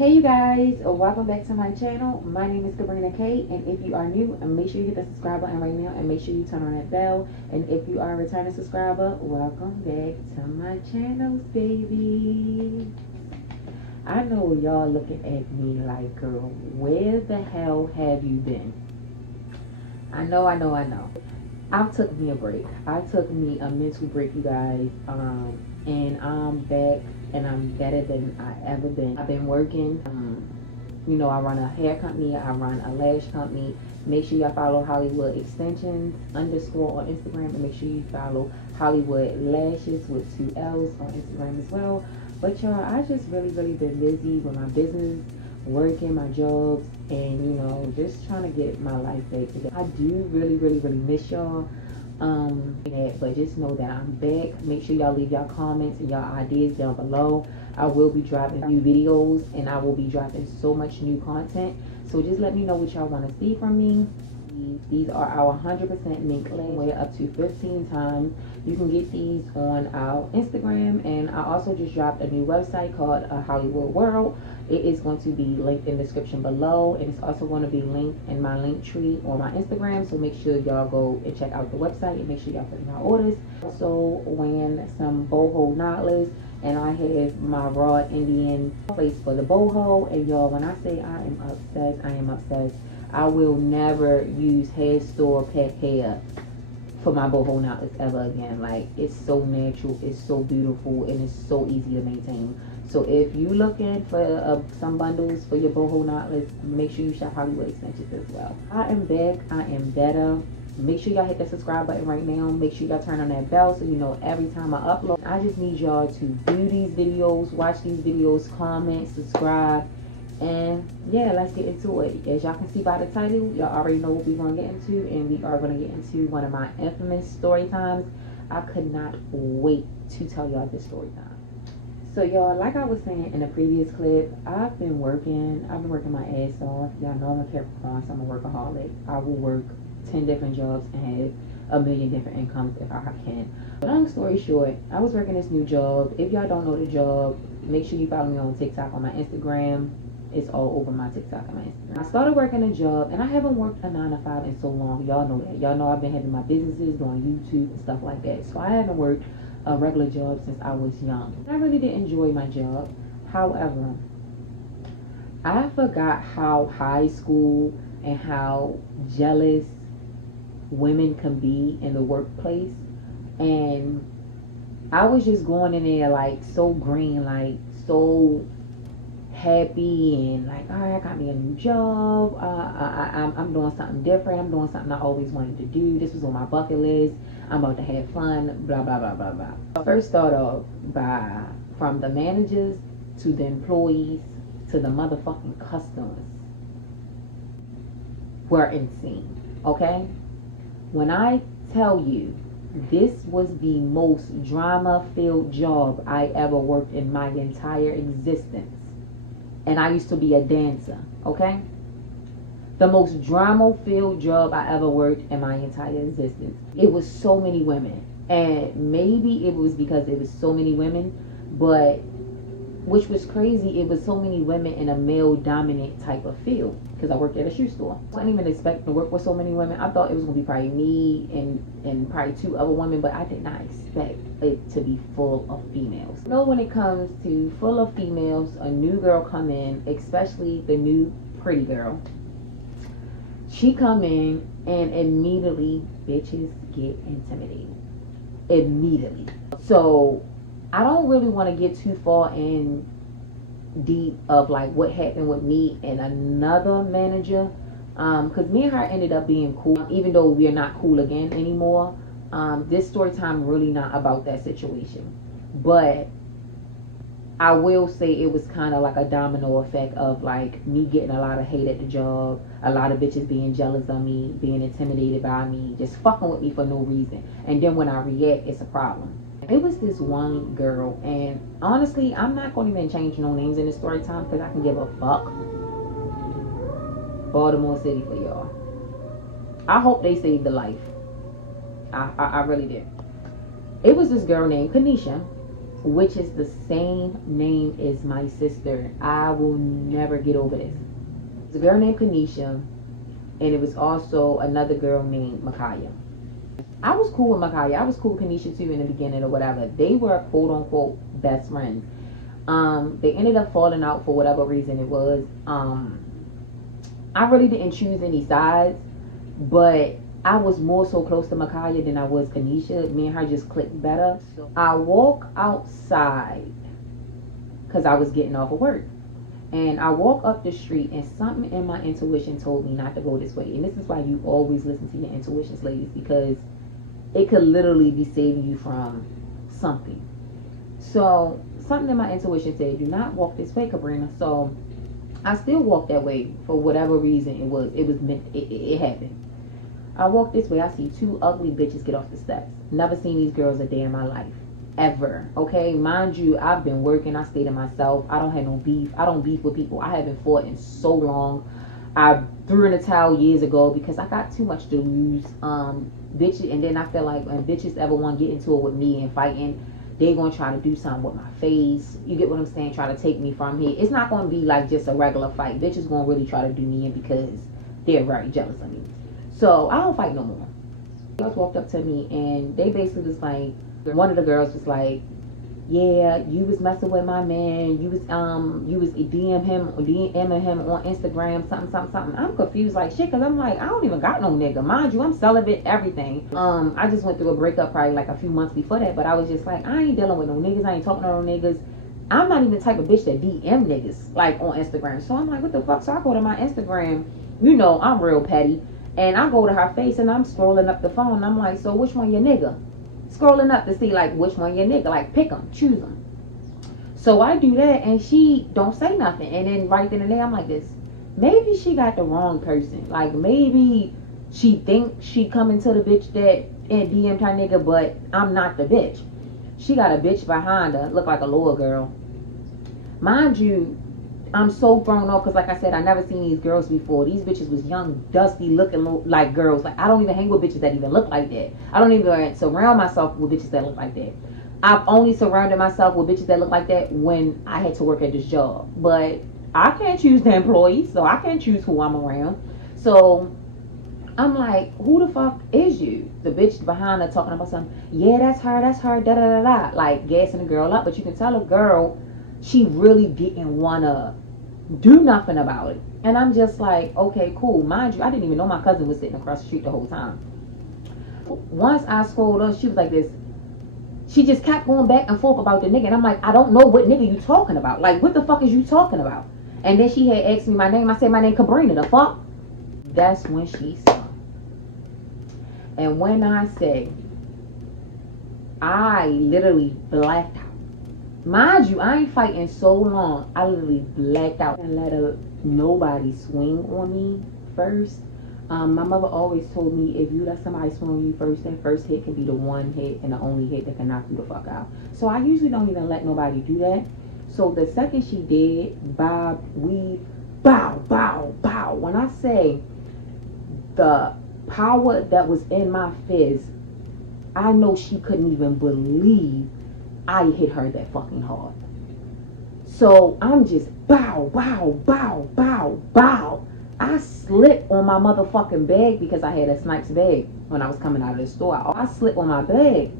Hey you guys, welcome back to my channel. My name is Kabrina K, and if you are new, make sure you hit the subscribe button right now and make sure you turn on that bell. And if you are a returning subscriber, welcome back to my channels, baby. I know y'all looking at me like, girl, where the hell have you been? I know. I took me a break. I took me a mental break, you guys. And I'm back and I'm better than I ever been. I've been working. I run a hair company. I run a lash company. Make sure y'all follow Hollywood Extensions _ on Instagram, and make sure you follow Hollywood Lashes with 2 L's on Instagram as well. But y'all, I just really been busy with my business, working my jobs, and just trying to get my life back together. I do really miss y'all. But just know that I'm back. Make sure y'all leave y'all comments and y'all ideas down below. I will be dropping new videos and I will be dropping so much new content. So just let me know what y'all want to see from me. These are our 100% mink wear up to 15 times. You can get these on our Instagram, and I also just dropped a new website called Hollywood World. It is going to be linked in the description below, and it's also going to be linked in my link tree on my Instagram. So make sure y'all go and check out the website and make sure y'all put in your orders. Also wearing some boho knotless, and I have my raw Indian place for the boho. And y'all, when I say I am obsessed. I will never use hair store pet hair for my boho knotless ever again. Like, it's so natural, it's so beautiful, and it's so easy to maintain. So if you looking for some bundles for your boho knotless, make sure you shop Hollywood Extensions as well. I am back. I am better. Make sure y'all hit that subscribe button right now. Make sure y'all turn on that bell so you know every time I upload. I just need y'all to view these videos, watch these videos, comment, subscribe. And yeah, let's get into it. As y'all can see by the title, y'all already know what we're going to get into, and we are going to get into one of my infamous story times. I could not wait to tell y'all this story time. So y'all, like I was saying in the previous clip, I've been working my ass off. Y'all know I'm a Capricorn, so I'm a workaholic. I will work 10 different jobs and have a million different incomes if I can. Long story short, I was working this new job. If y'all don't know the job, make sure you follow me on TikTok, on my Instagram. It's all over my TikTok and my Instagram. I started working a job, and I haven't worked a 9 to 5 in so long. Y'all know that. Y'all know I've been having my businesses, doing YouTube and stuff like that. So I haven't worked a regular job since I was young. I really did enjoy my job. However, I forgot how high school and how jealous women can be in the workplace. And I was just going in there like so green, like so happy, and like, all right, I got me a new job. I'm doing something different. I'm doing something I always wanted to do. This was on my bucket list. I'm about to have fun. Blah blah blah blah blah. First, start off by from the managers to the employees to the motherfucking customers were insane. Okay, when I tell you, this was the most drama-filled job I ever worked in my entire existence. And I used to be a dancer, okay? The most drama-filled job I ever worked in my entire existence. It was so many women. And maybe it was because it was so many women, but which was crazy, it was so many women in a male-dominant type of field, because I worked at a shoe store. I wasn't even expecting to work with so many women. I thought it was going to be probably me and probably 2 other women, but I did not expect it to be full of females. You know, when it comes to full of females, a new girl come in, especially the new pretty girl. She come in and immediately bitches get intimidated. Immediately. So I don't really want to get too far in deep of like what happened with me and another manager, because me and her ended up being cool, even though we're not cool again anymore. This story time really not about that situation, but I will say it was kind of like a domino effect of like me getting a lot of hate at the job, a lot of bitches being jealous of me, being intimidated by me, just fucking with me for no reason. And then when I react, it's a problem. It was this one girl, and honestly, I'm not going to even change no names in this story time because I can give a fuck. Baltimore City for y'all. I hope they saved the life. I really did. It was this girl named Kanisha. which is the same name as my sister. I will never get over this. It's a girl named Kanisha, and it was also another girl named Makaya. I was cool with Makaya. I was cool with Kanisha too in the beginning or whatever. They were quote unquote best friends. They ended up falling out for whatever reason it was. I really didn't choose any sides, but I was more so close to Makaya than I was Kanisha. Me and her just clicked better. So I walk outside because I was getting off of work. And I walk up the street and something in my intuition told me not to go this way. And this is why you always listen to your intuitions, ladies, because it could literally be saving you from something. So something in my intuition said, do not walk this way, Kabrina. So I still walked that way for whatever reason it was. It was meant, it happened. I walk this way, I see two ugly bitches get off the steps. Never seen these girls a day in my life. Ever. Okay, mind you, I've been working, I stay to myself. I don't have no beef. I don't beef with people. I haven't fought in so long. I threw in the towel years ago because I got too much to lose. Bitches, and then I feel like when bitches ever want to get into it with me and fighting, they're gonna try to do something with my face. You get what I'm saying? Try to take me from here. It's not gonna be like just a regular fight. Bitches gonna really try to do me in because they're very jealous of me. So I don't fight no more. Girls walked up to me and they basically was like, one of the girls was like, yeah, you was messing with my man, you was DMing him on Instagram, something. I'm confused like shit, cause I'm like, I don't even got no nigga. Mind you, I'm celibate, everything. I just went through a breakup probably like a few months before that, but I was just like, I ain't dealing with no niggas, I ain't talking to no niggas. I'm not even the type of bitch that DM niggas like on Instagram. So I'm like, what the fuck? So I go to my Instagram, you know, I'm real petty. And I go to her face and I'm scrolling up the phone and I'm like, so which one your nigga? Scrolling up to see like which one your nigga, like pick them, choose them. So I do that and she don't say nothing. And then right then and there I'm like this, maybe she got the wrong person. Like maybe she think she coming to the bitch that and DM'd her nigga, but I'm not the bitch. She got a bitch behind her, look like a little girl. Mind you, I'm so thrown off because like I said, I never seen these girls before. These bitches was young, dusty looking like girls. Like I don't even hang with bitches that even look like that. I don't even surround myself with bitches that look like that. I've only surrounded myself with bitches that look like that when I had to work at this job. But I can't choose the employees, so I can't choose who I'm around. So I'm like, who the fuck is you? The bitch behind her talking about something. Yeah, that's her, da da da da. Like gassing the girl up, but you can tell a girl she really didn't wanna do nothing about it. And I'm just like, okay, cool. Mind you, I didn't even know my cousin was sitting across the street the whole time. Once I scrolled up, she was like this. She just kept going back and forth about the nigga. And I'm like, I don't know what nigga you talking about. Like, what the fuck is you talking about? And then she had asked me my name. I said, my name Kabrina. The fuck? That's when she saw. And when I say, I literally blacked out. Mind you, I ain't fighting so long. I literally blacked out and let nobody swing on me first. My mother always told me if you let somebody swing on you first, that first hit can be the one hit and the only hit that can knock you the fuck out. So I usually don't even let nobody do that. So the second she did, bob, weave, bow, bow, bow. When I say the power that was in my fist, I know she couldn't even believe I hit her that fucking hard. So I'm just bow, bow, bow, bow, bow. I slipped on my motherfucking bag because I had a Snipes bag when I was coming out of the store. I slipped on my bag.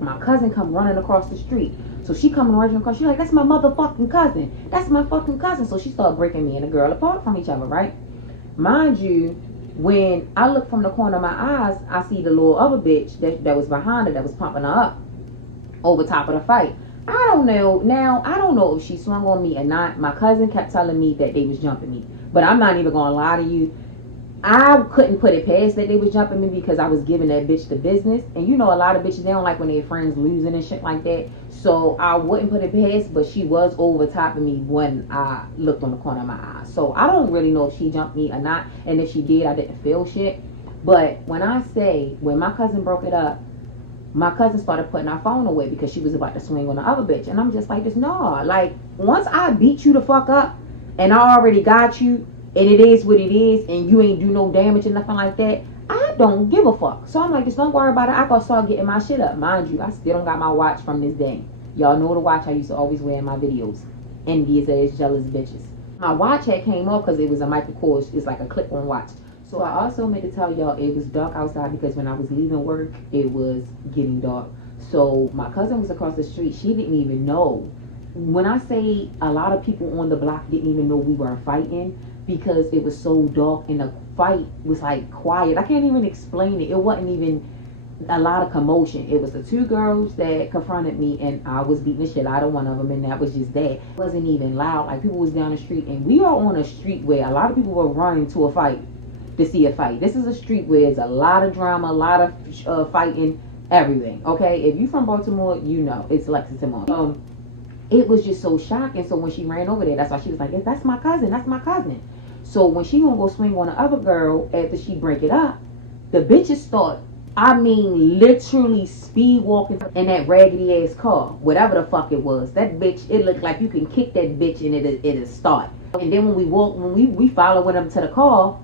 My cousin come running across the street. So she coming running across. She's like, that's my motherfucking cousin. That's my fucking cousin. So she started breaking me and the girl apart from each other, right? Mind you, when I look from the corner of my eyes, I see the little other bitch that was behind her that was pumping her up over top of the fight. I don't know. Now, I don't know if she swung on me or not. My cousin kept telling me that they was jumping me. But I'm not even going to lie to you. I couldn't put it past that they was jumping me because I was giving that bitch the business. And you know a lot of bitches, they don't like when their friends losing and shit like that. So I wouldn't put it past, but she was over top of me when I looked on the corner of my eye. So I don't really know if she jumped me or not. And if she did, I didn't feel shit. But when I say, when my cousin broke it up, my cousin started putting her phone away because she was about to swing on the other bitch. And I'm just like this, nah. Like, once I beat you the fuck up and I already got you and it is what it is and you ain't do no damage or nothing like that, I don't give a fuck. So I'm like, just don't worry about it. I gotta start getting my shit up. Mind you, I still don't got my watch from this day. Y'all know the watch I used to always wear in my videos. Envious ass, jealous bitches. My watch had came off because it was a Michael Kors. It's like a clip-on watch. So I also meant to tell y'all it was dark outside because when I was leaving work, it was getting dark. So my cousin was across the street. She didn't even know. When I say a lot of people on the block didn't even know we were fighting because it was so dark and the fight was like quiet. I can't even explain it. It wasn't even a lot of commotion. It was the two girls that confronted me and I was beating the shit out of one of them, and that was just that. It wasn't even loud. Like, people was down the street, and we are on a street where a lot of people were running to a fight to see a fight. This is a street where there's a lot of drama, a lot of fighting, everything. Okay, if you from Baltimore, you know it's Lexington Mall. It was just so shocking. So when she ran over there, that's why she was like, yes, that's my cousin, that's my cousin. So when she gonna go swing on the other girl after she break it up, the bitches start, I mean, literally speed walking in that raggedy ass car, whatever the fuck it was. That bitch, it looked like you can kick that bitch and it'll start. And then when we followed them to the car,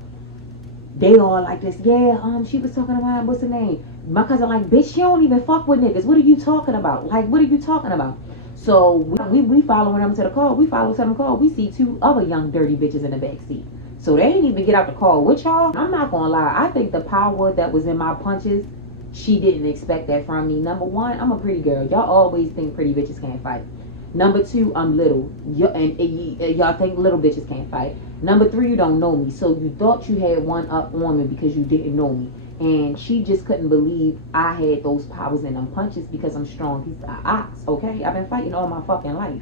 they all like this, yeah, she was talking about, what's her name? My cousin like, bitch, she don't even fuck with niggas. What are you talking about? Like, what are you talking about? So we following them to the car. We follow to the car. We see two other young dirty bitches in the back seat. So they ain't even get out the car with y'all. I'm not gonna lie. I think the power that was in my punches, she didn't expect that from me. Number one, I'm a pretty girl. Y'all always think pretty bitches can't fight. Number two, I'm little. Y'all think little bitches can't fight. Number three, you don't know me. So you thought you had one up on me because you didn't know me. And she just couldn't believe I had those powers in them punches because I'm strong. He's an ox, okay? I've been fighting all my fucking life.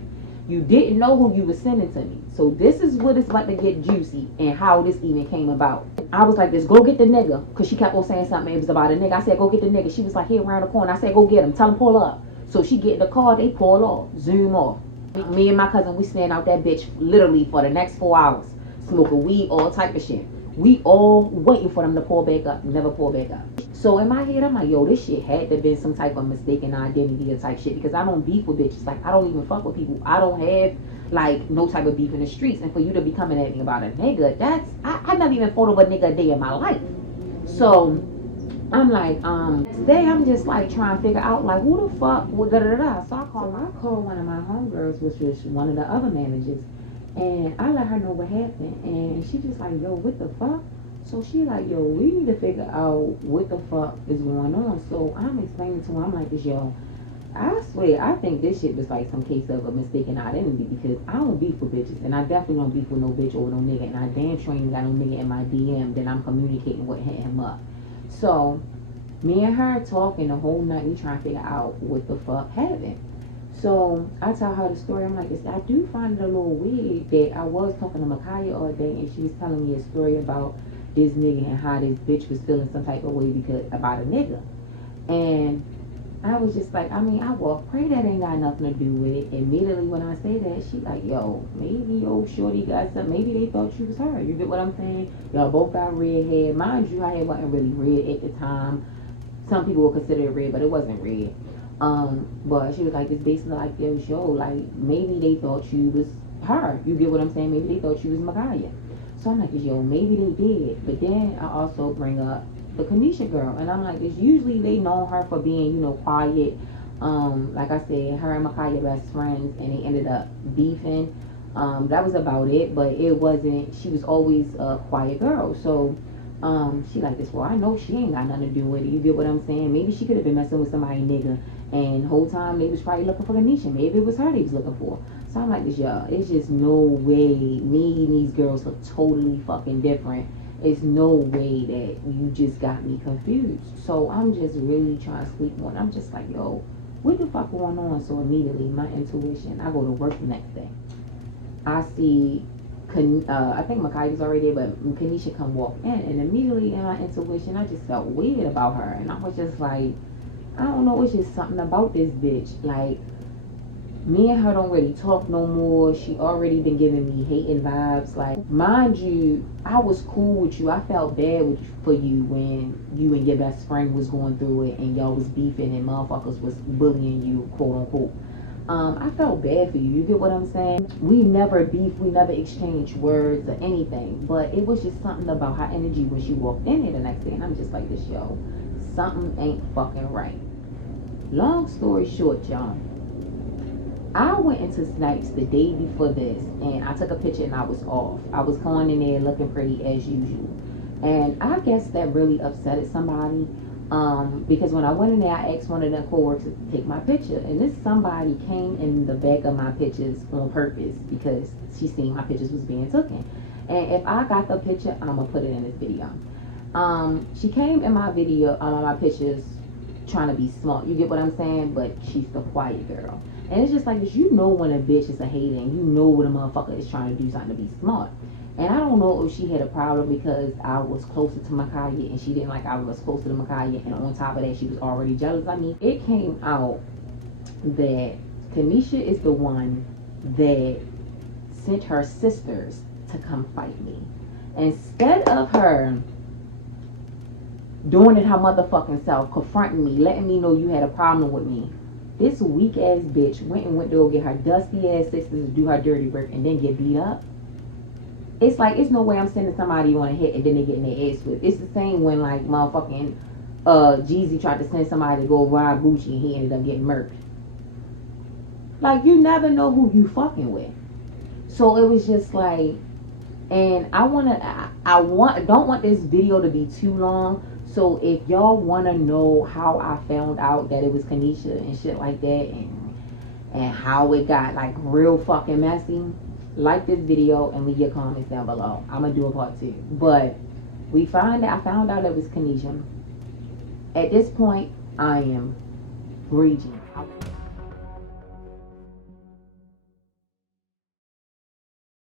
You didn't know who you were sending to me. So this is what it's about to get juicy and how this even came about. I was like, this, go get the nigga. Because she kept on saying something. It was about a nigga. I said, go get the nigga. She was like, here around the corner. I said, go get him. Tell him pull up. So she get in the car. They pull off. Zoom off. Me and my cousin, we stand out that bitch literally for the next 4 hours. Smoking weed, all type of shit. We all waiting for them to pull back up. Never pull back up. So in my head, I'm like, yo, this shit had to be some type of mistaken identity or type shit. Because I don't beef with bitches. Like, I don't even fuck with people. I don't have, like, no type of beef in the streets. And for you to be coming at me about a nigga, that's, I never even thought of a nigga a day in my life. So I'm like, today I'm just like trying to figure out, like, who the fuck, So I called one of my homegirls, which was one of the other managers. And I let her know what happened. And she just like, yo, what the fuck? So she like, yo, we need to figure out what the fuck is going on. So I'm explaining to her, I'm like, yo, I swear, I think this shit was like some case of a mistaken identity because I don't beef with bitches. And I definitely don't beef with no bitch or no nigga. And I damn sure ain't got no nigga in my DM that I'm communicating with, hit him up. So me and her talking the whole night, we trying to figure out what the fuck happened. So I tell her the story. I'm like, I do find it a little weird that I was talking to Micaiah all day and she was telling me a story about this nigga and how this bitch was feeling some type of way because about a nigga. And I was just like, I mean, I pray that ain't got nothing to do with it. Immediately when I say that, she like, yo, maybe old shorty got something. Maybe they thought she was her. You get what I'm saying? Y'all both got red hair. Mind you, her hair wasn't really red at the time. Some people would consider it red, but it wasn't red. But she was like, it's basically like, yo, show, like, maybe they thought you was her. You get what I'm saying? Maybe they thought you was Micaiah. So I'm like, yo, maybe they did. But then I also bring up the Kanisha girl. And I'm like, it's usually they know her for being, you know, quiet. Like I said, her and Micaiah best friends, and they ended up beefing. That was about it, but it wasn't, she was always a quiet girl. So she like this, well, I know she ain't got nothing to do with it. You get what I'm saying? Maybe she could have been messing with somebody nigga, and the whole time they was probably looking for Kanisha. Maybe it was her they was looking for. So I'm like this, y'all, it's just no way. Me and these girls look totally fucking different. It's no way that you just got me confused. So I'm just really trying to sleep on. I'm just like, yo, what the fuck going on? So immediately my intuition, I go to work the next day. I see I think Micaiah's already there, but Kanisha come walk in, and immediately in my intuition, I just felt weird about her, and I was just like, I don't know, it's just something about this bitch. Like, me and her don't really talk no more. She already been giving me hating vibes. Like, mind you, I was cool with you. I felt bad for you when you and your best friend was going through it, and y'all was beefing, and motherfuckers was bullying you, quote unquote. I felt bad for you. You get what I'm saying? We never beefed. We never exchanged words or anything. But it was just something about her energy when she walked in here the next day. And I'm just like this, yo, something ain't fucking right. Long story short, y'all, I went into Snipes the day before this, and I took a picture and I was off. I was going in there looking pretty as usual. And I guess that really upset somebody. Because when I went in there, I asked one of the co-workers to take my picture. And this somebody came in the back of my pictures on purpose because she seen my pictures was being taken. And if I got the picture, I'm going to put it in this video. She came in my video, my pictures, trying to be smart. You get what I'm saying? But she's the quiet girl. And it's just like this, you know when a bitch is a hater and you know when a motherfucker is trying to do something to be smart. And I don't know if she had a problem because I was closer to Micaiah and she didn't like I was closer to Micaiah, and on top of that she was already jealous of me. It came out that Kanisha is the one that sent her sisters to come fight me. Instead of her doing it her motherfucking self, confronting me, letting me know you had a problem with me, this weak ass bitch went to go get her dusty ass sisters to do her dirty work and then get beat up. It's like, it's no way I'm sending somebody on a hit and then they getting their ass whipped. It's the same when like motherfucking Jeezy tried to send somebody to go rob Gucci and he ended up getting murked. Like, you never know who you fucking with. So it was just like, and I don't want this video to be too long. So if y'all want to know how I found out that it was Kanisha and shit like that, and how it got like real fucking messy, like this video and leave your comments down below. I'm gonna do a part 2. But I found out it was Kanisha. At this point, I am raging.